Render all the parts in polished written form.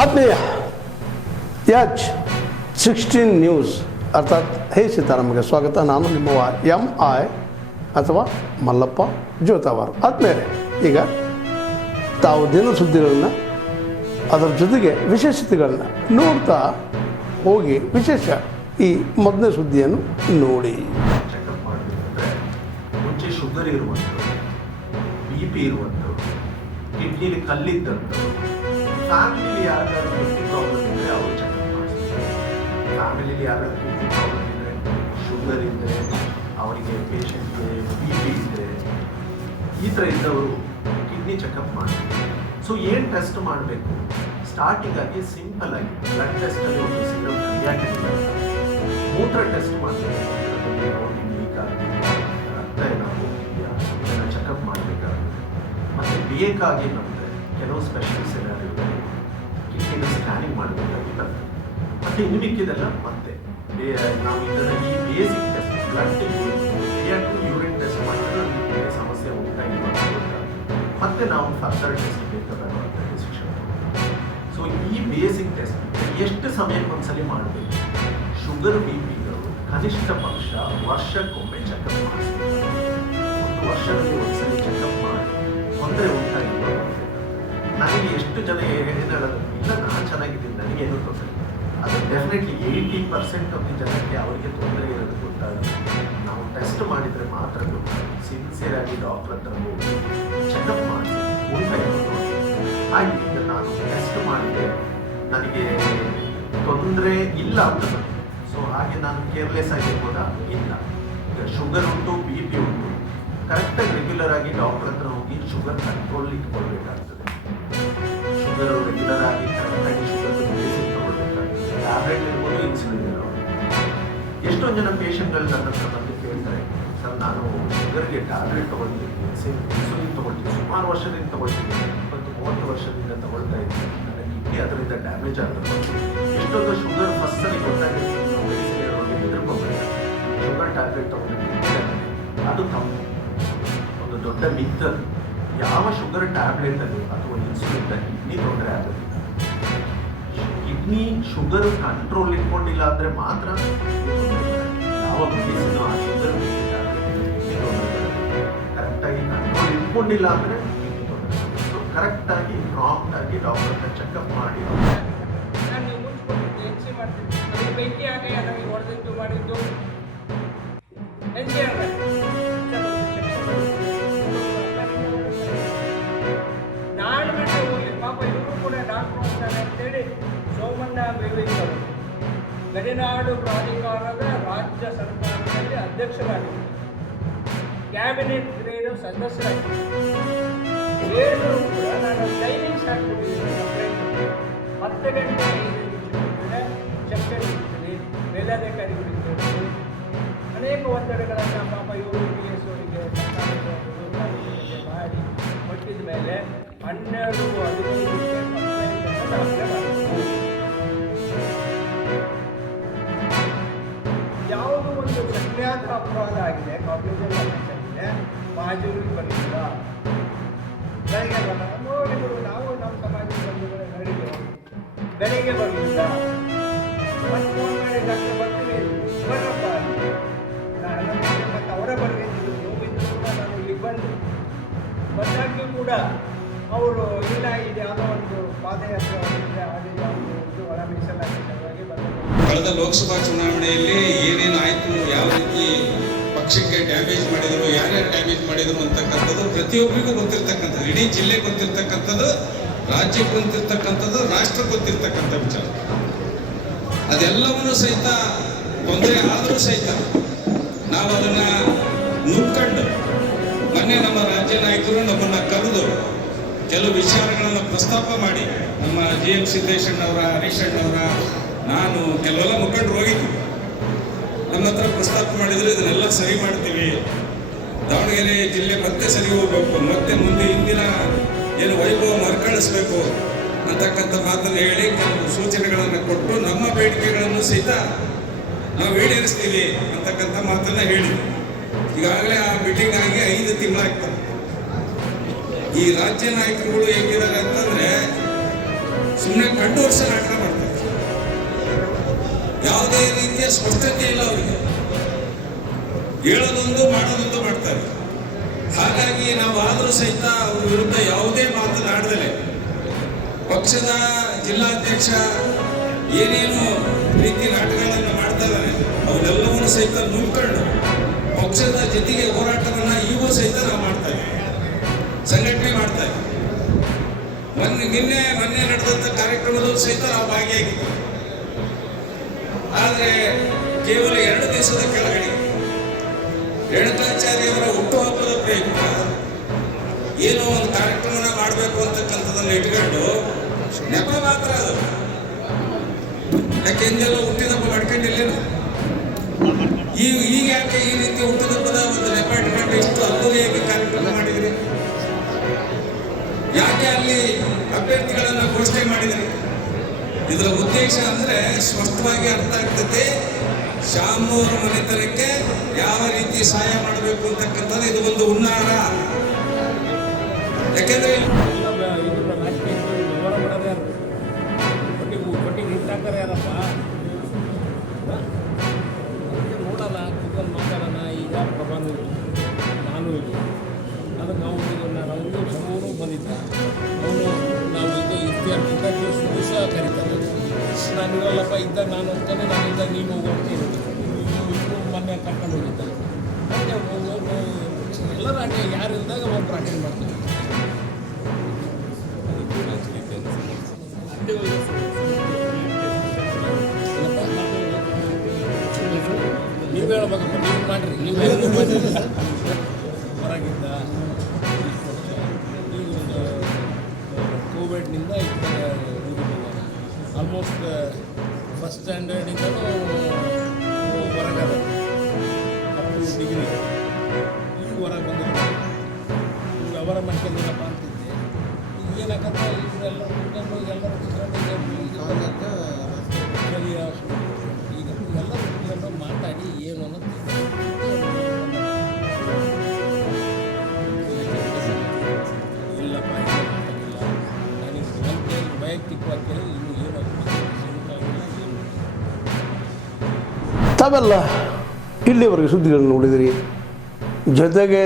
ಆತ್ಮೀಯ H16 news ಅರ್ಥಾತ್ ಹೇ ಸೀತಾರಾಮಗೆ ಸ್ವಾಗತ. ನಾನು ನಿಮ್ಮವ MI ಅಥವಾ ಮಲ್ಲಪ್ಪ ಜೋತಾವಾರ್. ಆದ್ಮೇಲೆ ಈಗ ತಾವು ದಿನ ಸುದ್ದಿಗಳನ್ನು ಅದರ ಜೊತೆಗೆ ವಿಶೇಷತೆಗಳನ್ನ ನೋಡ್ತಾ ಹೋಗಿ ವಿಶೇಷ ಈ ಮೊದಲನೇ ಸುದ್ದಿಯನ್ನು ನೋಡಿ. ಚೆಕಪ್ ಮಾಡಬೇಕಂದ್ರೆ ಮುಂಚೆ ಶುಗರ್ ಇರುವಂಥದ್ದು, BP ಇರುವಂಥದ್ದು, ಕಿಡ್ನಿಲಿ ಕಲ್ಲಿದ್ದಂಥದ್ದು, ಫ್ಯಾಮಿಲಿಲಿ ಯಾರಿಗಾದ್ರೂ ಕಿಡ್ನಿ ಪ್ರಾಬ್ಲಮ್ ಇದ್ದರೆ ಅವರು ಚೆಕಪ್ ಮಾಡಿಸ್ತಾರೆ. ಫ್ಯಾಮಿಲಿಲಿ ಯಾರಾದ್ರೂ ಕಿಡ್ನಿ ಪ್ರಾಬ್ಲಮ್ ಇದ್ದರೆ, ಶುಗರ್ ಇದ್ದರೆ, ಅವರಿಗೆ ಪೇಷಂಟ್ಗೆ BP ಇದ್ದರೆ, ಈ ಥರ ಇದ್ದವರು ಕಿಡ್ನಿ ಚೆಕಪ್ ಮಾಡಬೇಕು. ಸೊ ಏನು ಟೆಸ್ಟ್ ಮಾಡಬೇಕು? ಸ್ಟಾರ್ಟಿಂಗ್ ಆಗಿ ಸಿಂಪಲ್ ಆಗಿ ಬ್ಲಡ್ ಟೆಸ್ಟಲ್ಲಿ ಒಂದು ಸಿರಮ್ ಕ್ರಿಯಾಟಿನ್ ಅಂತ, ಮೂತ್ರ ಟೆಸ್ಟ್ ಮಾಡಬೇಕು. ಲೀಕ್ ಆಗಿದೆಯಾ, ರಕ್ತ ಏನಾದ್ರು ಹೋಗಿದೆಯಾ, ಇದನ್ನು ಚೆಕಪ್ ಮಾಡಬೇಕಾಗುತ್ತೆ. ಮತ್ತು ಬೇಕಾಗಿ ನಮಗೆ ಕೆಲವು ಸ್ಪೆಷಲ್ ಸಿನಾರಿಯೋದಲ್ಲಿ ಕಿಡ್ನಿನ ಸ್ಕ್ಯಾನಿಂಗ್ ಮಾಡಬೇಕಾಗಿಲ್ಲ. ಮತ್ತು ಇನ್ನು ಮಿಕ್ಕಿದೆಲ್ಲ ಮತ್ತೆ ನಾವು ಇದನ್ನು ಈ basic test blood creatine urine test ಮಾಡಿದ್ರೆ ನಮಗೆ ಸಮಸ್ಯೆ ಉಂಟಾಗಿಲ್ಲ ಅಂತ ಮತ್ತೆ ನಾವು ಫರ್ದರ್ ಟೆಸ್ಟ್ ಬೇಕಾದಾಗ ಡಿಸಿಷನ್. ಸೊ ಈ ಬೇಸಿಕ್ ಟೆಸ್ಟ್ ಎಷ್ಟು ಸಮಯಕ್ಕೊಂದ್ಸಲಿ ಮಾಡಬೇಕು? ಶುಗರ್ BP ಇರೋರು ಕನಿಷ್ಠ ಪಕ್ಷ ವರ್ಷಕ್ಕೊಮ್ಮೆ ಚೆಕಪ್ ಮಾಡಿಸ್ಬೇಕು. ಒಂದು ವರ್ಷದಲ್ಲಿ ಒಂದ್ಸಲಿ ಚೆಕಪ್ ಮಾಡಿ ತೊಂದರೆ ಉಂಟಾಗಿಲ್ಲ. ನನಗೆ ಎಷ್ಟು ಜನ ಹೇಳೋದು ಇಲ್ಲ ನಾನು ಚೆನ್ನಾಗಿದ್ದೀನಿ, ನನಗೇನು ತೊಂದರೆ ಇಲ್ಲ. ಅದು ಡೆಫಿನೆಟ್ಲಿ 80% ಆಫ್ ದಿ ಜನಕ್ಕೆ ಅವರಿಗೆ ತೊಂದರೆ ಇರೋದು ಗೊತ್ತಾಗುತ್ತೆ. ನಾವು ಟೆಸ್ಟ್ ಮಾಡಿದರೆ ಮಾತ್ರ ಗೊತ್ತಾಗುತ್ತೆ. ಸಿನ್ಸಿಯರ್ ಆಗಿ ಡಾಕ್ಟರ್ ಹತ್ರ ಹೋಗಿ ಚೆಕಪ್ ಮಾಡಿ ಉಂಟಾಗಿರೋದು ಆಯ್ತು. ಈಗ ನಾನು ಟೆಸ್ಟ್ ಮಾಡಿದೆ, ನನಗೆ ತೊಂದರೆ ಇಲ್ಲ ಅಂತ ಬಂತು. ಸೊ ಹಾಗೆ ನಾನು ಕೇರ್ಲೆಸ್ ಆಗಿರ್ಬೋದಾ? ಇಲ್ಲ. ಈಗ ಶುಗರ್ ಉಂಟು, BP ಉಂಟು, ಕರೆಕ್ಟಾಗಿ ರೆಗ್ಯುಲರ್ ಆಗಿ ಡಾಕ್ಟರ್ ಹತ್ರ ಹೋಗಿ ಶುಗರ್ ಕಂಟ್ರೋಲ್ ಇಟ್ಕೊಳ್ಬೇಕಾಗ್ತದೆ. ಶುಗರ್ ರೆಗ್ಯುಲರ್ ಆಗಿ ಕರೆಕ್ಟಾಗಿ ಶುಗರ್ ಮೆಡಿಸಿನ್ ತಗೊಳ್ಬೇಕಾಗ್ತದೆ. ಟ್ಯಾಬ್ಲೆಟ್ ಇರ್ಬೋದು, ಇನ್ಸುಲಿನ್ ಇರೋದು. ಎಷ್ಟೊಂದು ಜನ ಪೇಷಂಟ್ಗಳು ನನ್ನ ಹತ್ರ ಬಂದು ಕೇಳ್ತಾರೆ, ಸರ್ ನಾನು ಶುಗರ್ಗೆ ಟ್ಯಾಬ್ಲೆಟ್ ತೊಗೊಳ್ತೀನಿ, ಇನ್ಸುಲಿನ್ ತೊಗೊಳ್ತೀನಿ, ಸುಮಾರು ವರ್ಷದಿಂದ ತೊಗೊಳ್ತೀನಿ, 20-30 ವರ್ಷದಿಂದ ತಗೊಳ್ತಾ ಇದ್ದೀನಿ, ನನ್ನ ಕಿಡ್ನಿ ಅದರಿಂದ ಡ್ಯಾಮೇಜ್ ಆಗ್ತದೆ. ಎಷ್ಟೊಂದು ಶುಗರ್ ಫಸ್ಟಲ್ಲಿ ಗೊತ್ತಾಗಿತ್ತು, ನಾವು ಮೆಡಿಸಿನ್ ಇರೋರಿಗೆ ಹೆದರ್ಕೋಬೇಕು, ಶುಗರ್ ಟ್ಯಾಬ್ಲೆಟ್ ತೊಗೊಂಡಿದ್ದೀನಿ, ಅದು ತಪ್ಪು. ಒಂದು ದೊಡ್ಡ ಮಿತ್. ಯಾವ ಶುಗರ್ ಟ್ಯಾಬ್ಲೆಟಲ್ಲಿ ಅಥವಾ ಇನ್ಸುಲಿನ್ನಲ್ಲಿ ಕಿಡ್ನಿ ತೊಂದರೆ ಆಗೋದಿಲ್ಲ. ಕಿಡ್ನಿ ಶುಗರ್ ಕಂಟ್ರೋಲ್ ಇಟ್ಕೊಂಡಿಲ್ಲ ಅಂದರೆ ಮಾತ್ರ ಯಾವ ಮೆಡಿಸಿನ್ ಆ ಶುಗರ್ ಕಿಡ್ನಿ ತೊಂದರೆ ಕರೆಕ್ಟಾಗಿ ಕಂಟ್ರೋಲ್ ಇಟ್ಕೊಂಡಿಲ್ಲ ಅಂದರೆ ಕಿಡ್ನಿ ತೊಂದರೆ. ಸೊ ಕರೆಕ್ಟಾಗಿ ಪ್ರಾಂಪ್ಟಾಗಿ ಡಾಕ್ಟರ್ನ ಚೆಕಪ್ ಮಾಡಿ ಬೆಂಕಿ ಹಾಕಿ ನನಗೆ ಹೊಡೆದಿದ್ದು ಮಾಡಿದ್ದು ನಾನು ಬಿಟ್ಟು ಹೋಗಿ ಪಾಪ ಇವರು ಕೂಡ ಡಾಕ್ಟ್ರು ಅಂತಾರೆ ಅಂತೇಳಿ ಸೋಮಣ್ಣ ಬೇವಿಂದರು ಗಡಿನಾಡು ಪ್ರಾಧಿಕಾರದ ರಾಜ್ಯ ಸರ್ಕಾರದಲ್ಲಿ ಅಧ್ಯಕ್ಷರಾಗಿದ್ದರು, ಕ್ಯಾಬಿನೆಟ್ ಗ್ರೇಡ್ ಸದಸ್ಯರಾಗಿದ್ದರು. ಹೇಳಿದ್ರು ಕೂಡ ನಾನು ಟೈಮಿಂಗ್ಸ್ ಹಾಕಿಬಿಟ್ಟಿದ್ದೀನಿ. 10 ಗಂಟೆ 5 ನಿಮಿಷ ಸೆಕ್ಷನ್ ಇರ್ತದೆ, ಮೇಲಧಿಕಾರಿಗಳಿರ್ತದೆ. ಅನೇಕ ಒತ್ತಡಗಳನ್ನು ಪಾಪ ಇವರು PS ಅವರಿಗೆ ಮಾಡಿ ಕೊಟ್ಟಿದ ಮೇಲೆ 12-15 ಕಂಪ್ಲೇಂಟನ್ನು ದಾಖಲೆ ಮಾಡಬೇಕು. ಯಾವುದೋ ಒಂದು ಸಕ್ರಿಯಾದ ಅಪರಾಧ ಆಗಿದೆ, ಕಾಂಪ್ಲೇಂಟ್ ಆಗಿದೆ, ಮಾಜೂರಿಗೆ ಬರಲಿಲ್ಲ, ಬೆಳಗ್ಗೆ ಬರಲ್ಲ ನೋಡಿದ್ರು. ನಾವು ನಮ್ಮ ಸಮಾಜದ ಬಂಧುಗಳ ಬೆಳಿಗ್ಗೆ ಬರಲಿಲ್ಲ, ಮತ್ತೆ ಫೋನ್ ಮಾಡಿ ಡಾಕ್ಟರ್ ಬರ್ತೀನಿ ಬರ್ರಪ್ಪ, ಮತ್ತು ಅವರೇ ಬರಬೇಕಿದ್ರು. ನೋವಿದ್ರು ಕೂಡ ನಾನು ಇಲ್ಲಿಗೆ ಬಂದು ಬಂದಾಗ್ಯೂ ಕೂಡ ಅವರು ಇಲ್ಲ, ಇದು ಯಾವುದೋ ಒಂದು ಪಾದಯಾತ್ರೆ ಆಗಿದ್ದು ಒಳ ಮೀಸಲಾತಿಗಾಗಿ ಬಂದರು. ಕಳೆದ ಲೋಕಸಭಾ ಚುನಾವಣೆಯಲ್ಲಿ ಏನೇನು ಆಯಿತು, ಯಾವ ರೀತಿ ಪಕ್ಷಕ್ಕೆ ಡ್ಯಾಮೇಜ್ ಮಾಡಿದರು, ಯಾರ್ಯಾರು ಡ್ಯಾಮೇಜ್ ಮಾಡಿದರು ಅಂತಕ್ಕಂಥದ್ದು ಪ್ರತಿಯೊಬ್ಬರಿಗೂ ಗೊತ್ತಿರ್ತಕ್ಕಂಥದ್ದು, ಇಡೀ ಜಿಲ್ಲೆ ಗೊತ್ತಿರ್ತಕ್ಕಂಥದ್ದು, ರಾಜ್ಯಕ್ಕೆ ಗೊತ್ತಿರ್ತಕ್ಕಂಥದ್ದು, ರಾಷ್ಟ್ರಕ್ಕೆ ಗೊತ್ತಿರ್ತಕ್ಕಂಥ ವಿಚಾರ. ಅದೆಲ್ಲವನ್ನೂ ಸಹಿತ ತೊಂದರೆ ಆದರೂ ಸಹಿತ ನಾವು ಅದನ್ನು ನುಗ್ಕೊಂಡು ಮೊನ್ನೆ ನಮ್ಮ ರಾಜ್ಯ ನಾಯಕರು ನಮ್ಮನ್ನು ಕರೆದು ಕೆಲವು ವಿಚಾರಗಳನ್ನು ಪ್ರಸ್ತಾಪ ಮಾಡಿ, ನಮ್ಮ GM ಸಿದ್ದೇಶಣ್ಣವರ, ಹರೀಶ್ ಅಣ್ಣವರ, ನಾನು ಕೆಲವೆಲ್ಲ ಮುಖಂಡರು ಹೋಗಿದ್ವಿ. ನಮ್ಮ ಹತ್ರ ಪ್ರಸ್ತಾಪ ಮಾಡಿದರೆ ಇದನ್ನೆಲ್ಲ ಸರಿ ಮಾಡ್ತೀವಿ, ದಾವಣಗೆರೆ ಜಿಲ್ಲೆ ಮತ್ತೆ ಸರಿ ಹೋಗ್ಬೇಕು, ಮತ್ತೆ ಮುಂದೆ ಹಿಂದಿನ ಏನು ವೈಭವ ಮರುಕಳಿಸ್ಬೇಕು ಅಂತಕ್ಕಂಥ ಮಾತನ್ನು ಹೇಳಿ ಕೆಲವು ಸೂಚನೆಗಳನ್ನು ಕೊಟ್ಟು ನಮ್ಮ ಬೇಡಿಕೆಗಳನ್ನು ಸಹಿತ ನಾವು ಈಡೇರಿಸ್ತೀವಿ ಅಂತಕ್ಕಂಥ ಮಾತನ್ನು ಹೇಳಿ ಈಗಾಗಲೇ ಆ ಮೀಟಿಂಗ್ ಆಗಿ 5 ತಿಂಗಳಾಗ್ತದೆ. ಈ ರಾಜ್ಯ ನಾಯಕರುಗಳು ಹೇಗಿದ್ದಾರೆ ಅಂತಂದರೆ ಸುಮ್ಮನೆ ಕಂಡು ವರ್ಷ ನಾಟಕ ಮಾಡ್ತಾರೆ. ಯಾವುದೇ ರೀತಿಯ ಸ್ಪಷ್ಟತೆ ಇಲ್ಲ ಅವರಿಗೆ. ಹೇಳೋದೊಂದು ಮಾಡೋದೊಂದು ಮಾಡ್ತಾರೆ. ಹಾಗಾಗಿ ನಾವು ಆದರೂ ಸಹಿತ ಅವ್ರ ವಿರುದ್ಧ ಯಾವುದೇ ಮಾತನಾಡದಲೆ ಪಕ್ಷದ ಜಿಲ್ಲಾಧ್ಯಕ್ಷ ಏನೇನು ರೀತಿ ನಾಟಕಗಳನ್ನು ಮಾಡ್ತಾ ಇದ್ದಾರೆ ಅವನ್ನೆಲ್ಲವನ್ನೂ ಸಹಿತ ನುಂಗ್ಕೊಂಡು ಪಕ್ಷದ ಜೊತೆಗೆ ಹೋರಾಟವನ್ನು ಈಗೂ ಸಹಿತ ನಾವು ಮಾಡ್ತಾ ಇದ್ದೀವಿ, ಸಂಘಟನೆ ಮಾಡ್ತಾ ಇದ್ದೀವಿ. ಮೊನ್ನೆ ನಡೆದಂಥ ಕಾರ್ಯಕ್ರಮದಲ್ಲೂ ಸಹಿತ ನಾವು ಭಾಗಿಯಾಗಿದ್ದೀವಿ. ಆದರೆ ಕೇವಲ 2 ದಿವಸದ ಕೆಳಗಡೆ ರೇಣುಕಾಚಾರ್ಯವರ ಹುಟ್ಟುಹಬ್ಬದ ಪ್ರಯುಕ್ತ ಏನೋ ಒಂದು ಕಾರ್ಯಕ್ರಮನ ಮಾಡಬೇಕು ಅಂತಕ್ಕಂಥದ್ದನ್ನು ಇಟ್ಕೊಂಡು ನೆಪ ಮಾತ್ರ ಅದು. ಯಾಕೆಂದೆಲ್ಲ ಹುಟ್ಟಿದಬ್ಬ ಮಾಡ್ಕೊಂಡಿಲ್ಲೇನು? ಈಗ ಯಾಕೆ ಈ ರೀತಿ ಹುಟ್ಟಿದಬ್ಬದ ಒಂದು ನೆಪ ಇಟ್ಕೊಂಡು ಇಷ್ಟು ಅದ್ದೂರಿಯಾಗಿ ಕಾರ್ಯಕ್ರಮ ಮಾಡಿದ್ರಿ? ಯಾಕೆ ಅಲ್ಲಿ ಅಭ್ಯರ್ಥಿಗಳನ್ನು ಘೋಷಣೆ ಮಾಡಿದ್ರಿ? ಇದರ ಉದ್ದೇಶ ಅಂದ್ರೆ ಸ್ಪಷ್ಟವಾಗಿ ಅರ್ಥ ಆಗ್ತದೆ. ಶ್ಯಾಮನೂರ ಮನೆತನಕ್ಕೆ ಯಾವ ರೀತಿ ಸಹಾಯ ಮಾಡಬೇಕು ಅಂತಕ್ಕಂಥದ್ದು ಇದು ಒಂದು ಹುನ್ನಾರ. ಯಾಕೆಂದ್ರೆ ಯಾರಪ್ಪ ನೋಡೋಣ ಕೂತ್ಕೊಂಡು ಮಾತಾಡೋಣ. ಈಗ ಪ್ರಭಾನು ನಾನು ಇಲ್ಲ, ಅದಕ್ಕೆ ಅವನಿಗೆ ಸಮೂನು ಬಂದಿದ್ದ. ಅವನು ನಾವು ಇದು ಇರ್ತೀಯಂತ ದಿವಸ ಕರೀತಾರೆ. ನಾನು ಇರಲ್ಲಪ್ಪ ಇದ್ದಾಗ ನಾನು ಅಂತಾನೆ, ನಾನು ಇದ್ದಾಗ ನೀನು ಹೋಗ್ತೀನಿ. ಇಬ್ಬರು ಮೊನ್ನೆ ಕರ್ಕೊಂಡು ಹೋಗಿದ್ದ. ಎಲ್ಲರೂ ಅಟೆಂಡ್, ಯಾರು ಇದ್ದಾಗ ಒಬ್ಬರು ಅಟೆಂಡ್ ಮಾಡ್ತೀವಿ. ನೀವು ಹೇಳ್ಬೇಕಪ್ಪ, ನೀವು ಮಾಡಿರಿ, ನೀವು ಹೇಳಿದ್ರು ಮಾಡಿರಿ. ಹೊರಗಿದ್ದ ಈಗ ಒಂದು ಕೋವಿಡ್ನಿಂದ ಆಲ್ಮೋಸ್ಟ್ ಫಸ್ಟ್ ಸ್ಟ್ಯಾಂಡರ್ಡಿಂದಲೂ ಹೊರಗದ ಅಪ್ ಟು ಡಿಗ್ರಿ. ಈಗ ಹೊರಗೆ ಬಂದಿದ್ದೆ, ಈಗ ಅವರ ಮಾಡ್ಕೊಂಡಿಲ್ಲಪ್ಪ ಅಂತಿದ್ದೆ. ಈಗ ಏನಾಗತ್ತ ಇವರೆಲ್ಲ ಕುತ್ಕೊಂಡು ಎಲ್ಲರೂ ಕುತ್ಕೊಂಡು ಈಗ ಎಲ್ಲರೂ ಕುತ್ಕೊಂಡು ಮಾತಾಡಿ ಏನು ಅನ್ನೋದು ಇಲ್ಲಪ್ಪ, ಇಲ್ಲ ನನಗೆ ವೈಯಕ್ತಿಕವಾಗಿ ಇನ್ನು ಏನು ತಾವೆಲ್ಲ ಇಲ್ಲಿವರೆಗೆ ಸುದ್ದಿಗಳನ್ನು ನೋಡಿದಿರಿ, ಜೊತೆಗೆ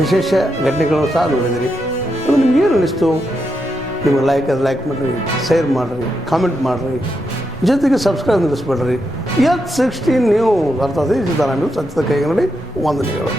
ವಿಶೇಷ ಘಟನೆಗಳನ್ನು ಸಹ ನೋಡಿದಿರಿ. ಅದು ನಿಮ್ಗೇನು ಅನ್ನಿಸ್ತು? ನಿಮಗೆ ಲೈಕ್ ಮಾಡಿರಿ, ಶೇರ್ ಮಾಡಿರಿ, ಕಾಮೆಂಟ್ ಮಾಡಿರಿ, ಜೊತೆಗೆ ಸಬ್ಸ್ಕ್ರೈಬ್ ನಿಲ್ಲಿಸ್ಬೇಡ್ರಿ. H16 ನ್ಯೂಸ್ ಅರ್ಥಾತ್ ಸಿದ್ದರಾಮಯ್ಯ ಸತ್ಯದ ಕೈಗನ್ನಡಿ ವಂದನೆಗಳು.